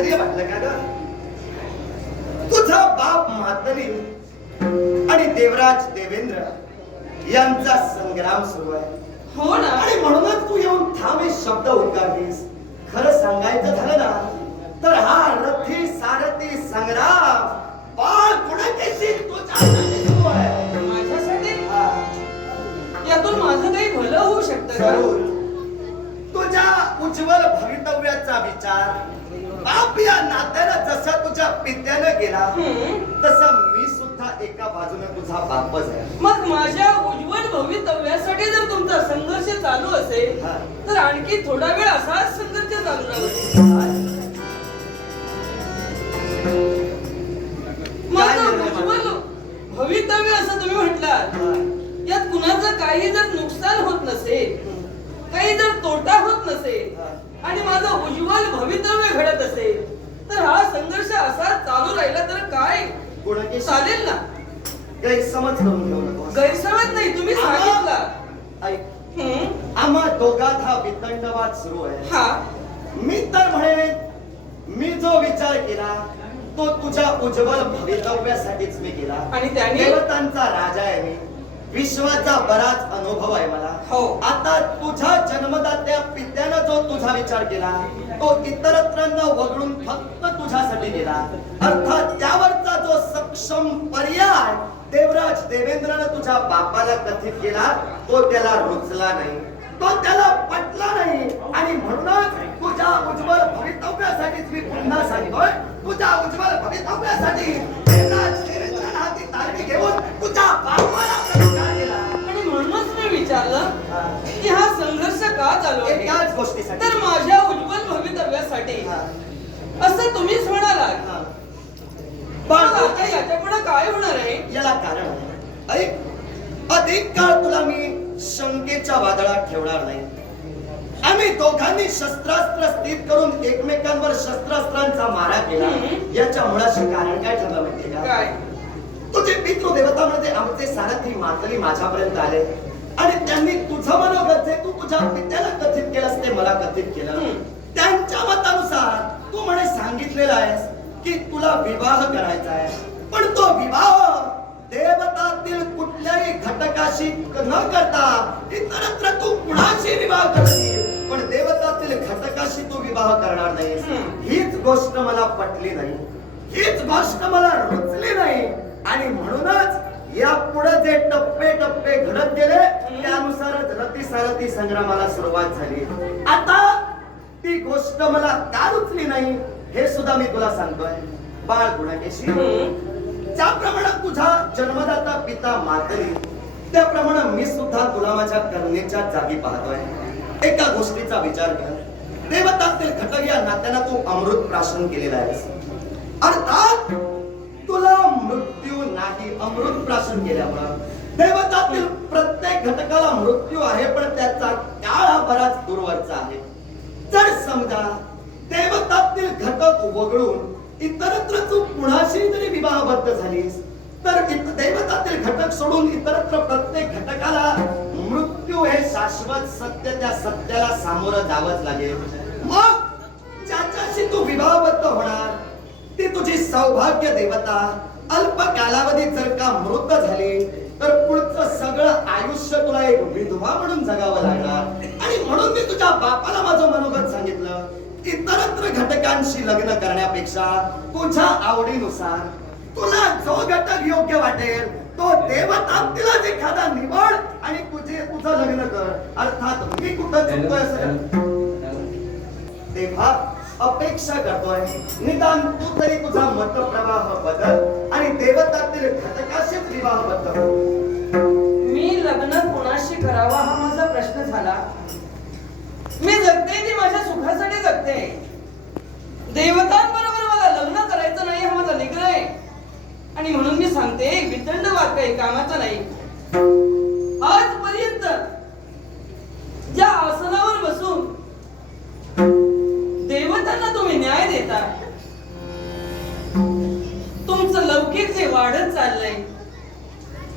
आश्चर्य वाटलं का ग? तुझा बाप मातरी आणि देवराज देवेंद्र यांचा संग्राम सुरू आहे. हो ना. आणि म्हणूनच तू येऊन थांब शब्द उद्गारलीस खरं सांगायचं झालं ना तर हा रथी सारथी संग्राम बाळ तुझ्यासाठी सुरू आहे. माझ्यासाठी? यातून माझं काही भलं होऊ शकतं तुझ्या उज्ज्वल भवितव्याचा विचार बाप या नात्यानं जसा तुझ्या पित्यानं हम्म. तसं मी सुद्धा एका बाजूने तुझा बापच आहे मग माझ्या उज्ज्वल भवितव्यासाठी जर तुमचा संघर्ष चालू असेल हा. तर आणखी थोडा वेळ असाच संघर्ष चालू राहू मग काय निर्णय उज्ज्वल भवितव्य असं तुम्ही म्हटलात. यात कुणाचं काही जर नुकसान होत नसेल काही जर तोटा होत नसेल आणि माझं उज्ज्वल भवितव्य घडत असेल तर हा संघर्ष असा चालू राहिला तर काय? गुणकेश चालेल ना? गैरसमज करून घेऊ नको. गैरसमज नाही तुम्ही सांगितला. ऐक. आम्हा दोघात हा वितंडवाद सुरू आहे. हा. मी तर म्हणेन मी जो विचार केला तो तुझ्या उज्ज्वल भवितव्यासाठीच मी केला. आणि त्याने? देवतांचा राजा आहे मी. विश्वाचा बराच अनुभव आहे मला. हो. आता तुझ्या जन्मदात्या पित्यानं जो तुझा विचार केला तो इतरत्र न वगळून फक्त तुझ्यासाठी केला अर्थात त्यावरचा जो सक्षम पर्याय देवराज देवेंद्रनं तुझ्या बापाला कथित केला तो त्याला रुचला नाही. तो त्याला पटला नाही. आणि म्हणूनच तुझ्या उज्ज्वल भवितव्यासाठीच मी पुन्हा सांगतोय तुझ्या उज्ज्वल भवितव्यासाठी तारणी घेऊन तुझ्या बापाला प्रतिकार केला आणि म्हणूनच मी विचारलं. की हा संघर्ष का चालू आहे? एकाच गोष्टीसाठी. तर माझ्या उज्ज्वल भवितव्यासाठी. हा, असं तुम्हीच म्हणालात. पण आता याच्यापुढे काय होणार आहे? याला कारण आहे. ऐक अधिक काळ तुला मी शंकेच्या वादळात ठेवणार नाही. आम्ही दोघांनी शस्त्रास्त्र स्थित करून एकमेकांवर शस्त्रास्त्रांचा मारा केला. याच्या मुळाशी कारण काय ठरलं माहितीये का? काय? तुझे पितृ देवतामध्ये आमचे सारथी मातली माझ्यापर्यंत आले. आणि त्यांनी तुझं मनोगत जे तू तुझ्या पित्याला कथित केलंस ते मला कथित केलं. त्यांच्या मतानुसार तू म्हणे सांगितलेलं आहेस की तुला विवाह करायचा आहे. पण तो विवाह देवतातील कुठल्याही घटकाशी न करता इतरत्र तू कुणाशी विवाह करशील? पण देवतातील घटकाशी तू विवाह करणार हम्म. हीच गोष्ट मला पटली नाही. हीच गोष्ट मला रुचली नाही. आणि म्हणूनच या पुढे जे टप्पे टप्पे घडत गेले त्यानुसारच रती सारथी संग्रामाला सुरुवात झाली. आता ती गोष्ट मला का रुचली नाही हे सुद्धा मी तुला सांगतोय. बाळ गुणाकेशी. ज्याप्रमाणे तुझा जन्मदाता पिता मातरी त्याप्रमाणे मी सुद्धा तुला माझ्या करुणेच्या जागी पाहतोय. एका गोष्टीचा विचार कर. देवतातील घटक या नात्यानं तू अमृत प्राशन केलेला आहेस. अर्थात तुला मृत्यू नाही. अमृत प्राशन केल्यामुळं देवतातील प्रत्येक घटकाला मृत्यू आहे पण त्याचा काळ हा बराच दूरवरचा आहे. जर समजा दैवतातील घटक वगळून इतरत्र तू कुणाशी जरी विवाहबद्ध झालीस तर दैवतातील देवतातील घटक सोडून इतरत्र प्रत्येक घटकाला मृत्यू हे शाश्वत सत्य त्या सत्याला सामोरं जावंच लागेल. मग ज्याच्याशी तू विवाहबद्ध होणार ती तुझी सौभाग्य देवता. अल्प कालावधीत जर का मृत झाली तर पुढचं सगळं आयुष्य तुला एक विधवा म्हणून जगावं लागणार. आणि म्हणून मी तुझ्या बापाला माझं मनोगत सांगितलं. इतरत्र घटकांशी लग्न करण्यापेक्षा तुझ्या आवडीनुसार तुला जो घटक योग्य वाटेल तो देवतांतीलच एखादा निवड आणि तुझे तुझं लग्न कर. अर्थात मी कुठं चुकतोय असं तेव्हा अपेक्षा करतोय. निदान तू तरी तुझा मतप्रवाह बदल आणि देवतातील घटकाशीच विवाह बदल. मी लग्न कोणाशी करावा हा माझा प्रश्न झाला. मी जगते ती माझ्या सुखासाठी जगते? देवतांबरोबर मला लग्न करायचं नाही हा माझा निग्रह आहे. आणि म्हणून मी सांगते वितंडवाद काही कामाचा नाही. वाढत चाललंय.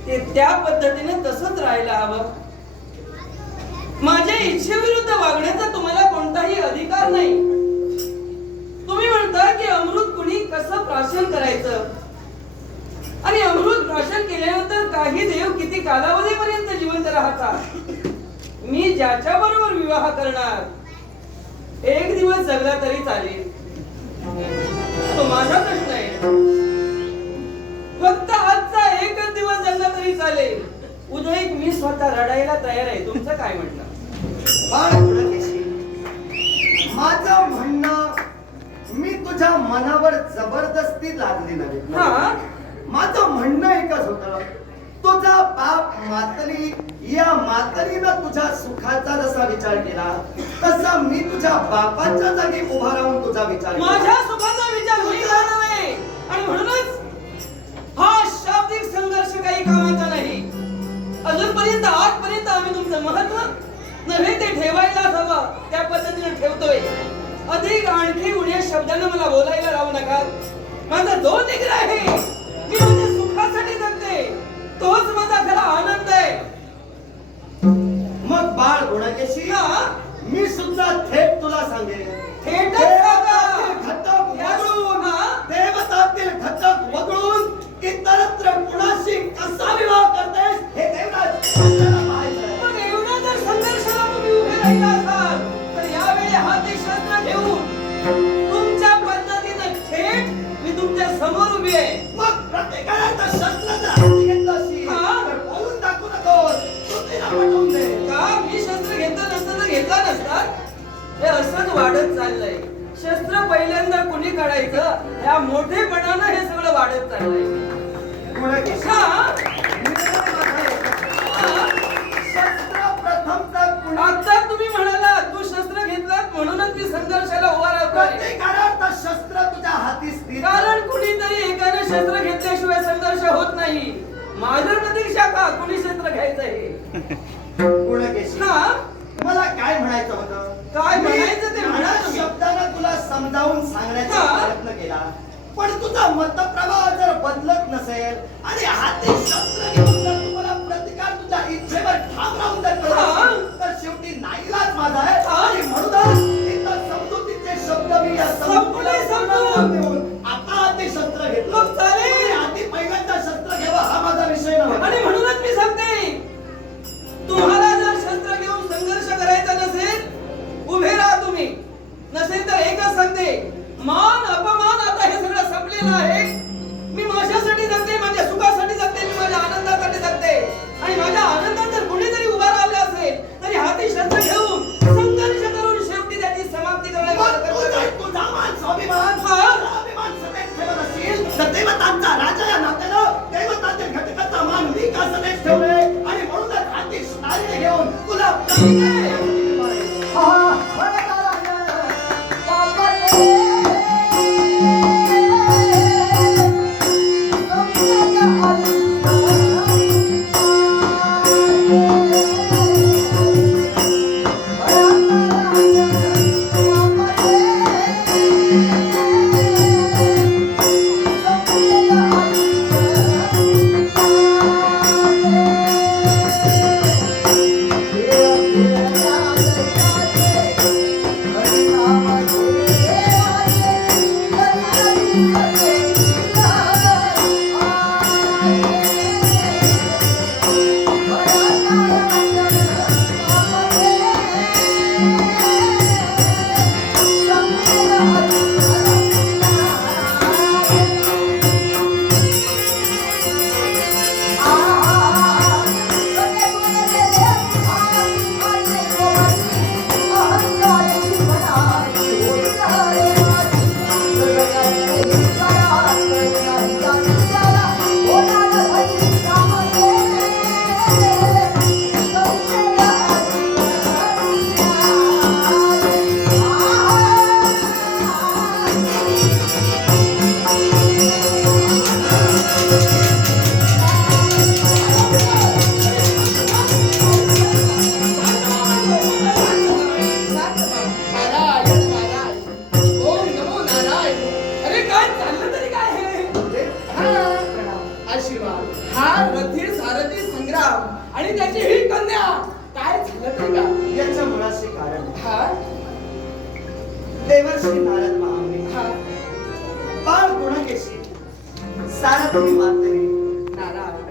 ते त्या पद्धतीने तसंच राहायला हवं. माझ्या इच्छेविरुद्ध वागण्याचा तुम्हाला कोणताही अधिकार नाही. तुम्ही म्हणता की अमृत कुणी कसं प्राशन करायचं? आणि अमृत प्राशन केल्यानंतर काही देव किती कालावधीपर्यंत जिवंत राहतात? मी ज्याच्या बरोबर विवाह करणार एक दिवस जगला तरी चालेल. तो माझा प्रश्न आहे. फक्त आजचा एकच दिवस जगला तरी चालेल. उद्या एक मी स्वतः रडायला तयार आहे. तुमचं काय म्हणणं? बाळ माझं म्हणणं मी तुझ्या मनावर जबरदस्ती लादली नव्हे हा? माझं म्हणणं एकच होतं तुझा बाप मातरी या मातरीनं तुझ्या सुखाचा जसा विचार केला तसा मी तुझ्या बापाच्या जागी उभा राहून तुझा विचार केला. माझ्या सुखाचा विचार नाही आणि म्हणूनच अजूनपर्यंत आजपर्यंत आम्ही तुमचं महत्त्व नव्हे ते ठेवायलाच हवं. त्या पद्धतीने ठेवतोय. अधिक आणखी उणे शब्दानं मला बोलायला लावू नका. माझा जो निग्र आहे मी माझ्या सुखासाठी जगते तोच माझा खरा आनंद आहे. मग बाळ गुणकेशी? मी सुद्धा थेट तुला सांगेन. हा? देवतातील घटक वगळून इतरत्र कुणाशी कसा विवाह पहिल्यांदा कुणी काढायचं? ह्या मोठेपणानं हे सगळं वाढत चाललंय. आता तुम्ही म्हणाला तू शस्त्र घेतलात म्हणूनच मी संघर्षाला उभा प्रत्येकाला तर शस्त्र तुझ्या हाती स्थिर कारण कुणीतरी एकाने शस्त्र घेतल्याशिवाय संघर्ष होत नाही. माझ्या प्रतीक्षा का? कुणी शस्त्र घ्यायचं हे? मला काय म्हणायचं होतं? काय मी म्हणायचं ते म्हणा तुम्ही. शब्दानं तुला समजावून सांगण्याचा हा. प्रयत्न केला. पण तुझा मतप्रवाह जर बदलत नसेल आणि हाती शस्त्र घेऊन जर तू मला प्रतिकार तुझ्या इच्छेवर ठाम राहून जर करत हा. शेवटी नाईलाज माझा आहे. म्हणूनच इथं समजुतीचे शब्द मी या संपले समजून. आता हाती शस्त्र घेतलं. चालेल. हाती पहिल्यांदा शस्त्र घ्यावा हा माझा विषय नव्हे आणि म्हणूनच मी सांगते तुम्हाला जर शस्त्र घेऊन संघर्ष करायचा नसेल उभे राहा तुम्ही. नसेल तर एकच सांगते मान अपमान आता हे सगळं संपलेलं आहे.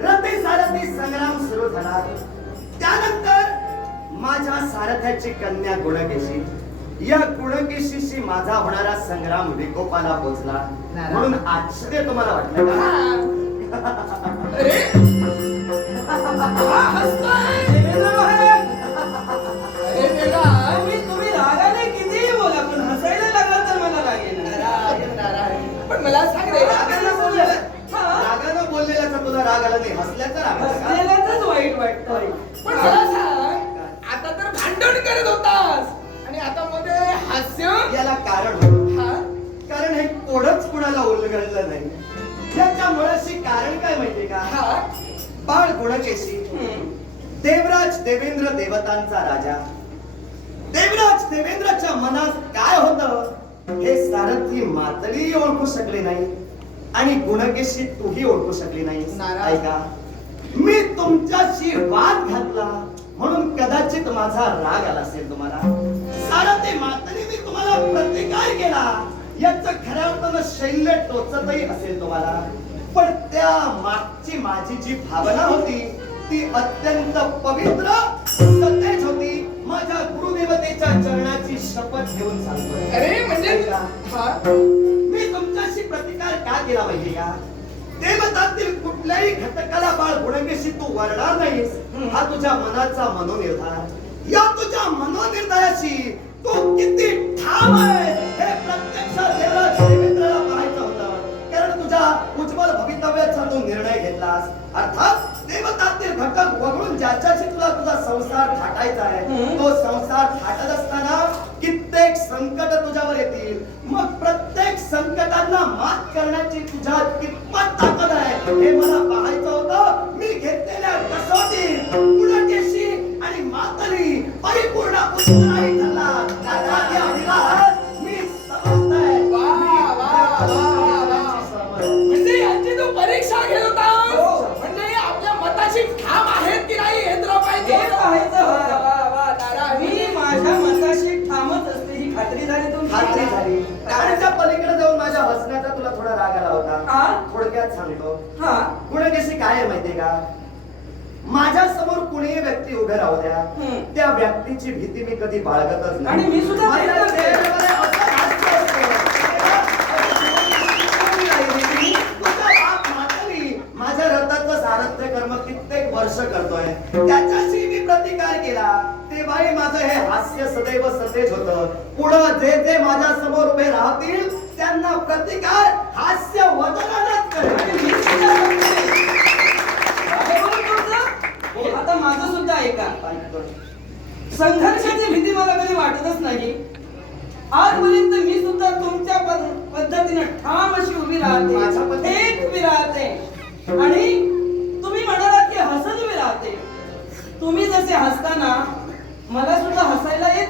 रथे सारथी संग्राम सुरू झाला. त्यानंतर माझ्या सारथ्याची कन्या गुणकेशी. या गुणकेशीशी माझा होणारा संग्राम विकोपाला पोचला. म्हणून आश्चर्य तुम्हाला वाटलं का? अरे! बोललेल्याचा तुला राग आला नाही हसल्याचा राग आला का? हसलेल्याच वाईट वाटतंय. पण मला सांग आता तर भांडण करत होतास. आणि आता मध्ये हास्य? याला कारण होतं. हा? कारण हे कोडच कुणाला उलगडलं नाही. याच्या मुळाशी कारण काय माहितीये का? हा. बाळ गुणकेशी हम्म. देवराज देवेंद्र देवतांचा राजा. देवराज देवेंद्राच्या मनात काय होतं? हे सारथी मातरी ओळखू शकले नाही. आणि गुणकेशी तूही ओळखू शकली नाही. ऐका. मी तुमच्याशी वाद घातला म्हणून कदाचित माझा राग आला असेल तुम्हाला. सारथी मातरी मी तुम्हाला प्रतिकार केला. याच खऱ्या अर्थानं शैल्य टोचतही असेल तुम्हाला. पण त्या मागची माझी जी भावना होती ती अत्यंत पवित्र सतेज होती. माझ्या गुरुदेवतेच्या चरणाची शपथ घेऊन सांगतोय. अरे म्हणजे केला पाहिजे का? देवतातील कुठल्याही घटकाला बाळ गुणकेशी तू वरणार नाहीस. हा तुझ्या मनाचा मनोनिर्धार. या तुझ्या मनोनिर्धाराशी तू किती ठाम आहे हे प्रत्यक्षात देवराज देवेंद्रला पाहायचं होतं. कारण तुझ्या उज्ज्वल भवितव्याचा तू निर्णय घेतलास. अर्थात देवतातील घटक वगळून ज्याच्याशी तुला तुझा संसार थाटायचा आहे हम्म. तो संसार थाटत असताना कित्येक संकट तुझ्यावर येतील मग प्रत्येक संकटांना मात तुझ्या इतकी थोडक्यात सांगतो. हा. गुणकेशी काय आहे माहितीये का? माझ्यासमोर कुणीही व्यक्ती उभे राहू द्या. त्या व्यक्तीची भीती मी कधी बाळगतच नाही. आणि मी सुद्धा माझ्या रथाचं सारथ्य कर्म कित्येक वर्ष करतोय. त्याच्याशी मी प्रतिकार केला. तेव्हाही माझं हे हास्य सदैव सतेज होतं. पुढं जे जे माझ्यासमोर उभे राहतील त्यांना प्रतिकार हास्य वदनानच करेल तुमचं? आता माझं सुद्धा ऐका संघर्षाची भीती मला कधी वाटतच नाही. आजपर्यंत मी सुद्धा तुमच्या पद- पद्धतीने ठाम अशी उभी राहते? थेट उभी राहते. आणि तुम्ही म्हणालात की हसत उभी राहते. तुम्ही जसे हसताना मला सुद्धा हसायला येतं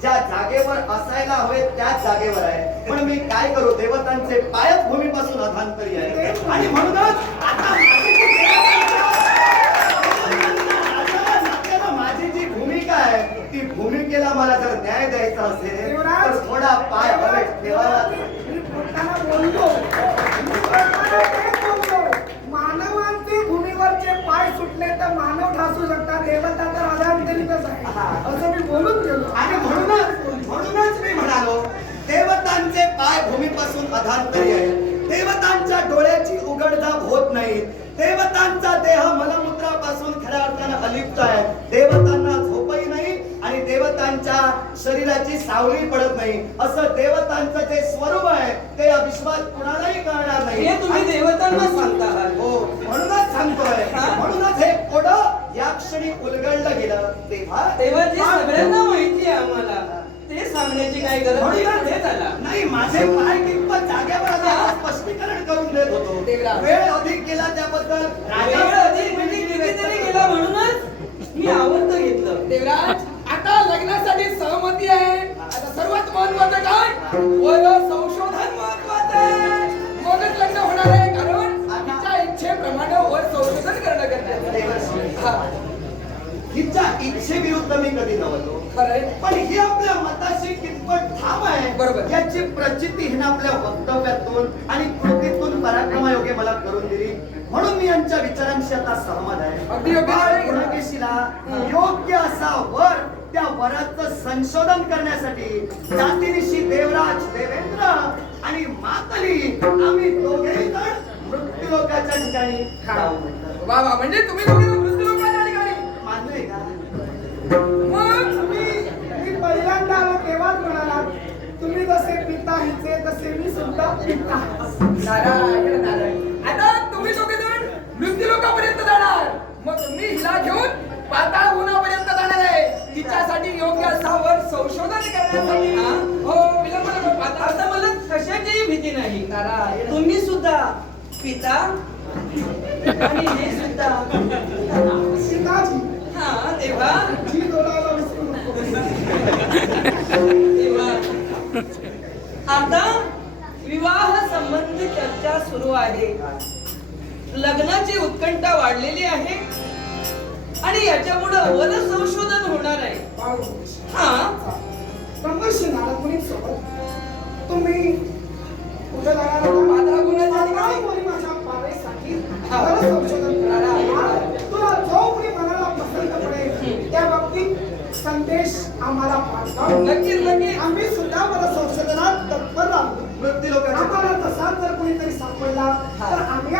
ज्या जागेवर असायला हवे त्याच जागेवर आहे पण मी काय करू देवतांचे पायच भूमीपासून अधांतरी आहे आणि म्हणूनच आता माझी जी- भूमिका आहे ती भूमिकेला मला जर न्याय द्यायचा असेल तर थोडा पाय हवे ठेवायला बोलतो असं बोलून गेलो. आणि म्हणूनच म्हणूनच मी म्हणालो देवतांचे पाय भूमीपासून अधांतरी आहे देवतांच्या डोळ्याची उघडझाप होत नाही. देवतांचा देह मलमूत्रापासून खऱ्या अर्थानं अलिप्त आहे. देवतांना देवतांच्या शरीराची सावली पडत नाही. असं देवतांचं जे स्वरूप आहे ते या विश्वात कुणालाही कळणार नाही. हे तुम्ही देवतांना सांगता. हो म्हणूनच सांगतोय? म्हणूनच हे कोडं या क्षणी उलगडलं गेलं. तेव्हा तेव्हा जे सगळ्यांना माहिती आहे आम्हाला ते सांगण्याची काही गरज नाही. नाही माझे पाय किंमत जागेवर आले? स्पष्टीकरण करून देत होतो. वेळ अधिक केला त्याबद्दल राजा अधिक म्हणजे कितीतरी गेला म्हणूनच मी आवर्त घेतलं. देवराज! लग्नासाठी सहमती आहे. आता सर्वात महत्वाचं काय? संशोधन महत्वाचं आहे. मगच लग्न होणार आहे कारण तिच्या इच्छेप्रमाणे वर संशोधन करणं गरजेचं हा. हिच्या इच्छेविरुद्ध मी कधी नव्हतो खरंय पण ही आपल्या मताशी कितपत ठाम आहे बरोबर. याची प्रचिती हिनं आपल्या वक्तव्यातून आणि कृतीतून पराक्रमायोगे मला करून दिली म्हणून मी यांच्या विचारांशी आता सहमत आहे अगदी योग्य. असा वर त्या वराचं संशोधन करण्यासाठी जातीनिशी देवराज देवेंद्र आणि मातली आम्ही दोघेही जण मृत्यूलोकाच्या ठिकाणी जाऊ म्हटलं. वा वा म्हणजे तुम्ही जसे पिता हिचे तसे मी सुद्धा पिता. नारायण नारायण. आता तुम्ही दोघे जण मृत्यू लोकांपर्यंत जाणार. मग तुम्ही हिला घेऊन पाताळ उन्हापर्यंत जाणार आहे. तिच्यासाठी योग्य असा वर संशोधन करण्यासाठी हा? आता मला कशाचीही भीती नाही. नारायण. तुम्ही सुद्धा पिता आणि हे सुद्धा पिताजी हा तेव्हा जी जोडायला विसरू नको. तेव्हा आता विवाह संबंधी चर्चा सुरू आहे. लग्नाची उत्कंठा वाढलेली आहे. आणि याच्यापुढे वन संशोधन होणार आहे. हा. मुनी सोबत? तुम्ही संदेश आम्हाला पाठवा. नक्कीच नक्कीच. आम्ही सुद्धा मला संशोधनात तत्पर राहतो मृत्यूलोकाच्या आम्हाला तसा जर कोणीतरी सापडला तर आम्ही